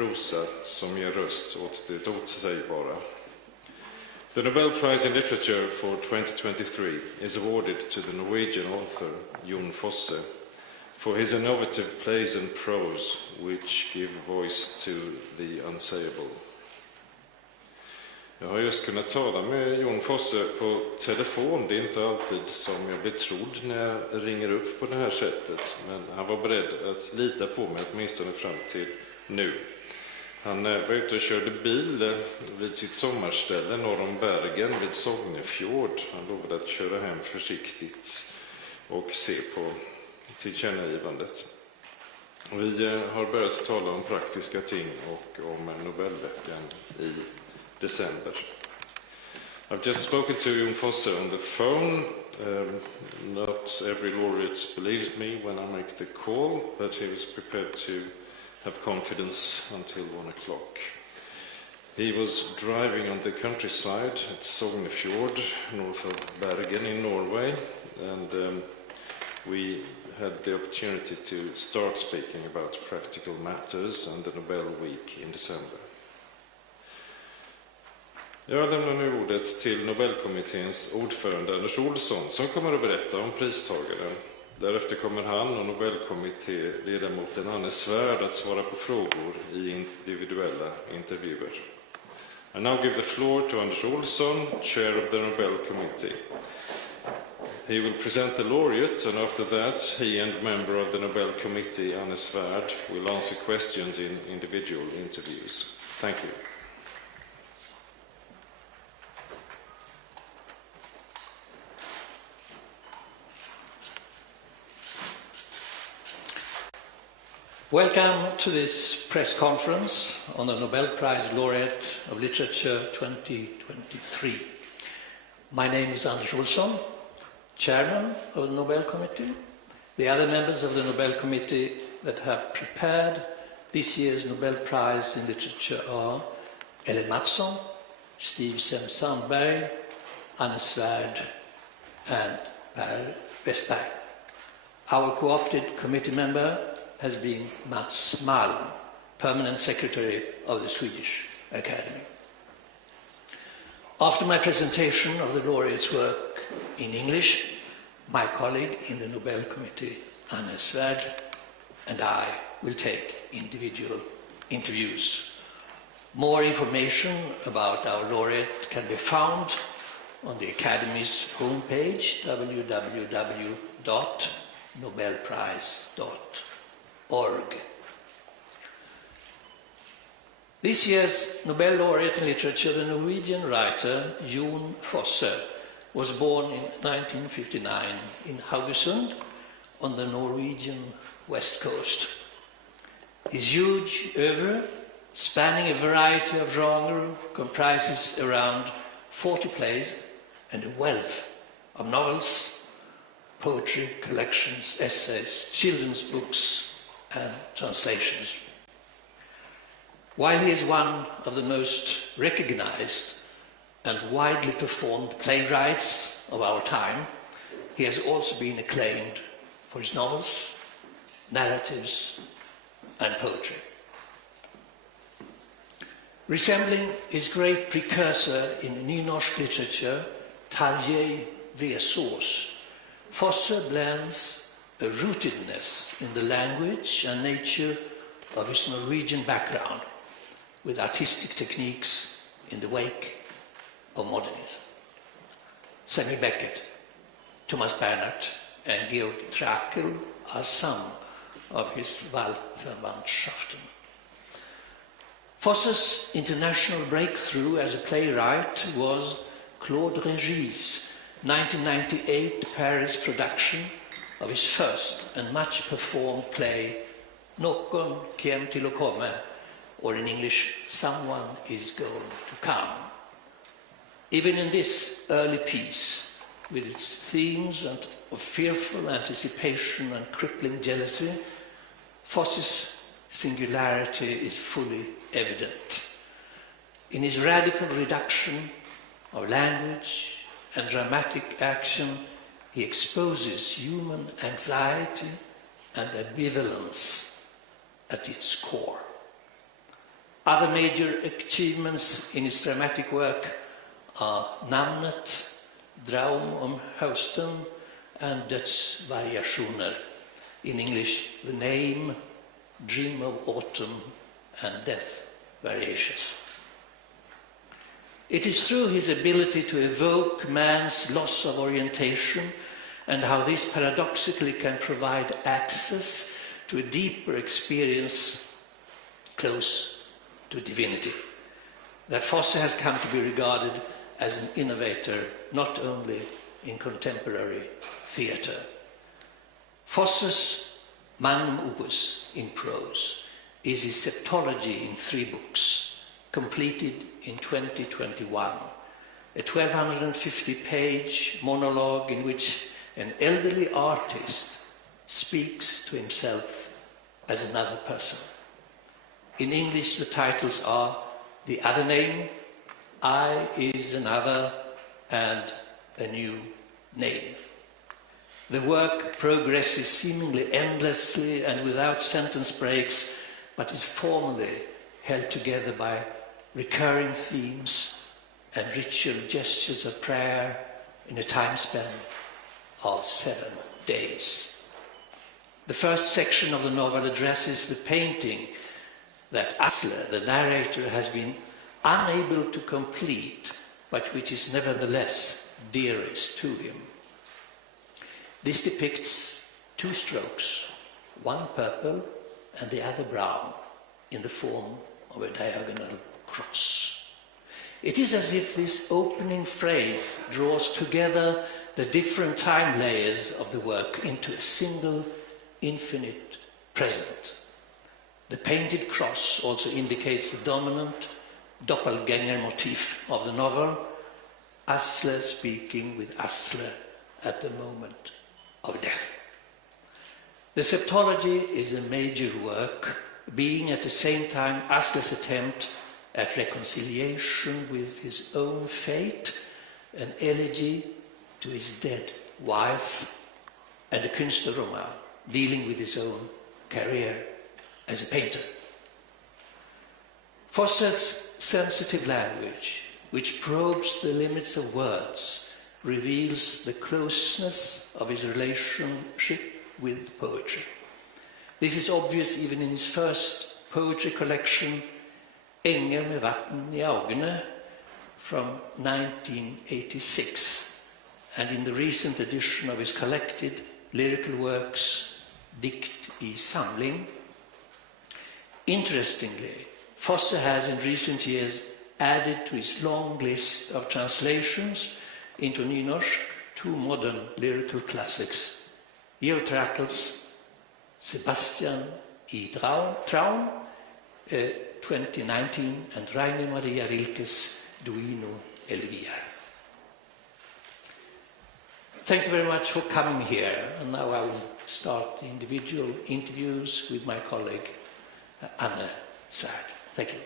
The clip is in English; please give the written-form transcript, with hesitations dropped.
prosa som ger röst åt det otsägbara. The Nobel Prize in Literature for 2023 is awarded to the Norwegian author Jon Fosse for his innovative plays and prose which give voice to the unsayable. Jag har just kunnat tala med Jon Fosse på telefon. Det är inte alltid som jag blir trodd när jag ringer upp på det här sättet. Men han var beredd att lita på mig åtminstone fram till nu. Han var ute och körde bil vid sitt sommarställe norr om Bergen vid Sognefjord. Han lovade att köra hem försiktigt och se på tillkännagivandet. Vi har börjat tala om praktiska ting och om Nobelveckan i December. I've just spoken to Jon Fosse on the phone. Not every laureate believes me when I make the call, but he was prepared to have confidence until 1 o'clock. He was driving on the countryside at Sognefjord, north of Bergen in Norway, and we had the opportunity to start speaking about practical matters and the Nobel Week in December. Jag lämnar nu ordet till Nobelkommitténs ordförande Anders Olsson som kommer att berätta om pristagaren. Därefter kommer han och Nobelkommittéledamoten Anne Svärd att svara på frågor i individuella intervjuer. I now give the floor to Anders Olsson, chair of the Nobel Committee. He will present the laureate, and after that, he and member of the Nobel Committee, Anne Svärd, will answer questions in individual interviews. Thank you. Welcome to this press conference on the Nobel Prize Laureate of Literature 2023. My name is Anders Olsson, Chairman of the Nobel Committee. The other members of the Nobel Committee that have prepared this year's Nobel Prize in Literature are Ellen Mattsson, Steve Sem-Sandberg, Anne Svärd and Per Westberg. Our co-opted committee member has been Mats Malm, Permanent Secretary of the Swedish Academy. After my presentation of the laureate's work in English, my colleague in the Nobel Committee, Anne Svärd, and I will take individual interviews. More information about our laureate can be found on the Academy's homepage, www.nobelprize.org. This year's Nobel laureate in literature, the Norwegian writer Jon Fosse, was born in 1959 in Haugesund on the Norwegian west coast. His huge oeuvre, spanning a variety of genres, comprises around 40 plays and a wealth of novels, poetry, collections, essays, children's books, and translations. While he is one of the most recognized and widely performed playwrights of our time, he has also been acclaimed for his novels, narratives, and poetry. Resembling his great precursor in nynorsk literature, Tarjei Vesaas, Fosse blends a rootedness in the language and nature of his Norwegian background with artistic techniques in the wake of modernism. Samuel Beckett, Thomas Bernhardt, and Georg Trakl are some of his Wahlverwandtschaften. Fosse's international breakthrough as a playwright was Claude Régis' 1998 Paris production of his first and much performed play, Någon kom till att komma, or in English, Someone is going to come. Even in this early piece, with its themes of fearful anticipation and crippling jealousy, Fosse's singularity is fully evident. In his radical reduction of language and dramatic action, he exposes human anxiety and ambivalence at its core. Other major achievements in his dramatic work are Namnet, Draum om hösten, and Dödsvariationer. In English, The Name, Dream of Autumn, and Death Variations. It is through his ability to evoke man's loss of orientation and how this paradoxically can provide access to a deeper experience close to divinity that Fosse has come to be regarded as an innovator not only in contemporary theatre. Fosse's magnum opus in prose is his septology in 3 books, completed in 2021, a 1250-page monologue in which an elderly artist speaks to himself as another person. In English, the titles are The Other Name, I is Another, and A New Name. The work progresses seemingly endlessly and without sentence breaks, but is formally held together by recurring themes and ritual gestures of prayer in a time span of 7 days. The first section of the novel addresses the painting that Asle, the narrator, has been unable to complete, but which is nevertheless dearest to him. This depicts 2 strokes, one purple and the other brown, in the form of a diagonal cross. It is as if this opening phrase draws together the different time layers of the work into a single infinite present. The painted cross also indicates the dominant doppelganger motif of the novel, Asle speaking with Asle at the moment of death. The septology is a major work, being at the same time Asle's attempt at reconciliation with his own fate, an elegy to his dead wife, and a Künstlerroman dealing with his own career as a painter. Fosse's sensitive language, which probes the limits of words, reveals the closeness of his relationship with poetry. This is obvious even in his first poetry collection, Ängel med vatten I ögonen, from 1986, and in the recent edition of his collected lyrical works, Dikt I samling. Interestingly, Fosse has in recent years added to his long list of translations into nynorsk 2 modern lyrical classics, Georg Trakls Sebastian I Traum, 2019, and Rainer Maria Rilkes Duino Elvira. Thank you very much for coming here, and now I will start the individual interviews with my colleague Anne Svärd. Thank you.